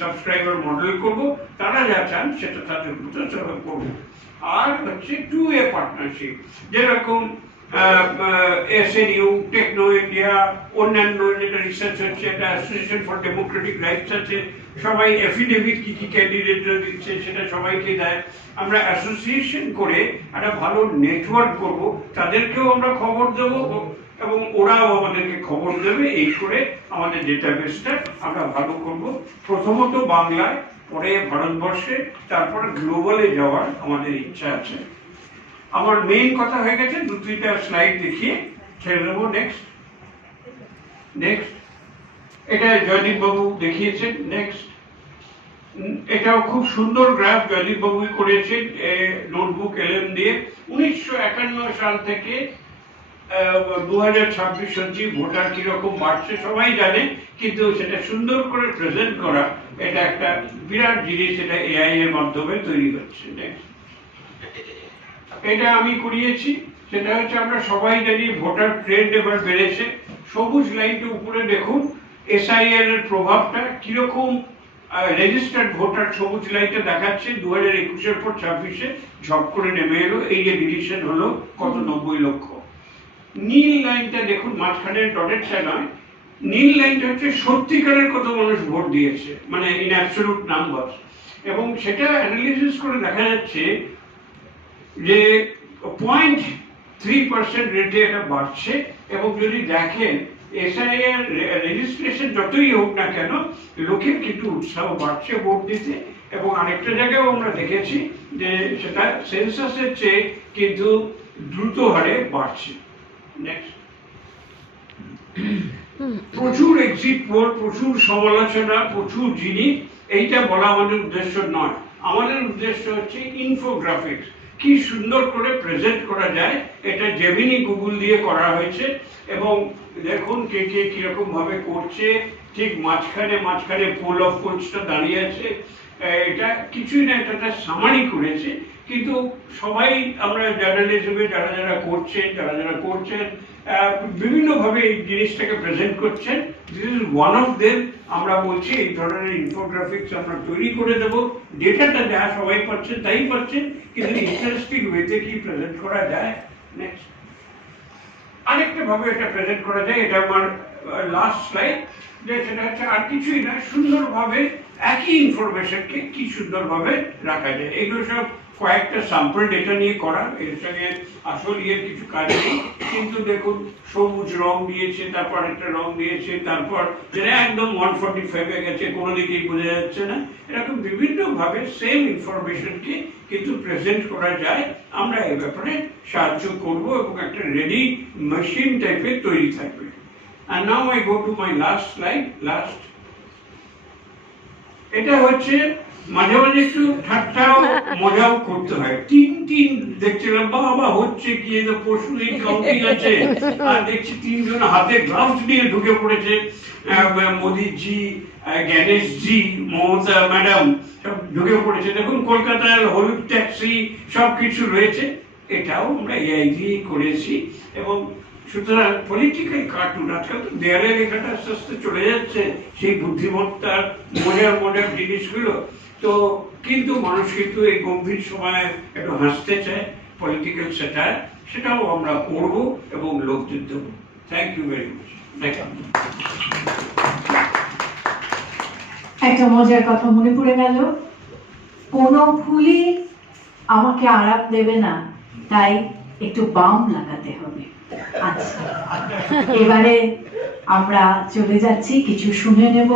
Subscriber model করব, তারা যা চান সেটা তাদের প্রচারণা করব। আর হচ্ছে 2A পার্টনারশিপ, যেরকম SNU, টেকনো ইন্ডিয়া, অন্যান্য যেটা রিসার্চ হচ্ছে, এটা অ্যাসোসিয়েশন ফর ডেমোক্রেটিক রাইটস আছে, সবাই এফিডেভিট কি কি ক্যান্ডিডেটরা দিচ্ছে সেটা সবাইকে দেয়। আমরা অ্যাসোসিয়েশন করে একটা ভালো নেটওয়ার্ক করব, তাদেরকেও আমরা খবর দেবো এবং ওরাও আমাদেরকে খবর দেবে। এই করে আমাদের ডেটাবেসটা আমরা ভালো করব, প্রথমত বাংলায়, পরে ভারতবর্ষে, তারপর গ্লোবালে যাওয়ার আমাদের ইচ্ছা আছে। আমার মেইন কথা হয়ে গেছে, 2-3টা স্লাইড দেখিয়ে ছেড়ে দেবো। নেক্সট এটা জয়দীপ বাবু দেখিয়েছেন। নেক্সট, এটাও খুব সুন্দর গ্রাফ জয়দীপ বাবুই করেছেন নোটবুক এলএম দিয়ে। 1951 সাল থেকে 2026 অবধি ভোটার কিরকম বাড়ছে সবাই জানে, কিন্তু সেটা সুন্দর করে প্রেজেন্ট করা এটা একটা বিরাট জিনিস, এটা এআই এর মাধ্যমে তৈরি হচ্ছে। এটা আমি করিয়েছি, সেটা হচ্ছে আমরা সবাই জানি ভোটার ট্রেন্ড এবার বেড়েছে। সবুজ লাইনটা উপরে দেখুন, এসআইআর এর প্রভাবটা কিরকম, রেজিস্টার্ড ভোটার সবুজ লাইনটা দেখাচ্ছে 2021-এর পর 26-এ ঝপ করে নেমে এলো, এই যে ডিলিশন হলো কত 90 লক্ষ। নীল লাইনটা দেখুন, মাঝখানে ডটেডটা নয়, নীল লাইনটা হচ্ছে সত্যিকারের কত মানুষ ভোট দিয়েছে, মানে ইন অ্যাবসলিউট নাম্বার, এবং সেটা অ্যানালিসিস করে দেখা যাচ্ছে যে 0.3% রেটে এটা বাড়ছে। এবং যদি দেখেন এসআইআর রেজিস্ট্রেশন যতই হোক না কেন, লোকের কিন্তু উৎসাহ বাড়ছে ভোট দিতে। এবং আরেকটা জায়গায় আমরা দেখেছি যে সেটা সেন্সাসের চেয়ে কিন্তু দ্রুত হারে বাড়ছে। নেক্সট, প্রচুর এক্সিট পোল, প্রচুর সমালোচনা, প্রচুর জিনিস, এইটা বলা আমাদের উদ্দেশ্য নয়। আমাদের উদ্দেশ্য হচ্ছে ইনফোগ্রাফিক্স, কি সুন্দর করে প্রেজেন্ট করা যায়। এটা জেমিনি গুগল দিয়ে করা হয়েছে, এবং দেখুন কে কে কিরকম ভাবে করছে। ঠিক মাঝখানে পোল অফ কোচটা দাঁড়িয়ে আছে, এটা কিছুই না, এটা সামারি করেছে, কিন্তু সবাই আমরা জার্নালিজমে যারা যারা করছেন বিভিন্ন ভাবে এই জিনিসটাকে প্রেজেন্ট করছেন। This is one of them. আমরা বলছি এই ধরনের ইনফোগ্রাফিক্স আমরা তৈরি করে দেবো। ডেটাটা যা সবাই পাচ্ছেন তাই পাচ্ছেন, কিন্তু ইন্টারেস্টিং ওয়েতে কি প্রেজেন্ট করা যায়। নেক্সট, আরেকটা ভাবে এটা প্রেজেন্ট করা যায়, এটা আমার লাস্ট স্লাইড, যে সেটা হচ্ছে আর কিছুই না, সুন্দরভাবে একই ইনফরমেশনকে কি সুন্দরভাবে রাখা যায়। এগুলো সব কয়েকটা স্যাম্পল ডেটা নিয়ে করা, এর সঙ্গে আসল কিছু কাজ নেই। কিন্তু দেখুন সবুজ রং দিয়েছে, তারপর একটা রং দিয়েছে, তারপর যেটা একদম 145 গেছে, কোনো দিকেই বোঝা যাচ্ছে না। এরকম বিভিন্ন ভাবে সেম ইনফরমেশনকে কিন্তু প্রেজেন্ট করা যায়। আমরা এই ব্যাপারে সাহায্য করব এবং একটা রেডি মেশিন টাইপের তৈরি থাকবে। And now I go to my last slide. এটা হচ্ছে মাঝে মাঝে একটু ঠাট্টাও মজাও করতে হয়। তিন দেখছিলাম, বাবা হচ্ছে কি, এটা পরশু এই কাউন্টিং আছে, আর দেখছি 3 জন হাতে গ্লাভস নিয়ে ঢুকে পড়েছে, মোদিজি, গণেশজি, মমতা ম্যাডাম সব ঢুকে পড়েছে। দেখুন কলকাতার হলুদ ট্যাক্সি সবকিছু রয়েছে, এটাও আমরা এআই দিয়ে করেছি। এবং সুতরাং পলিটিক্যাল কার্টুন, আজকাল তো দেয়ালে লেখাটা আস্তে আস্তে চলে যাচ্ছে, সেই বুদ্ধিমত্তার মজার জিনিসগুলো তো, কিন্তু মানুষ কিন্তু এই গম্ভীর সময়ে একটু হাসতে চায়, পলিটিক্যাল স্যাটায়ার, সেটাও আমরা করব এবং লোকদের দেবো। Thank you very much. একটা মজার কথা মনে পড়ে গেল, কোনো ফুলই আমাকে আরাম দেবে না, তাই একটু বাম লাগাতে হবে। আচ্ছা, এবারে আমরা চলে যাচ্ছি, কিছু শুনে নেব।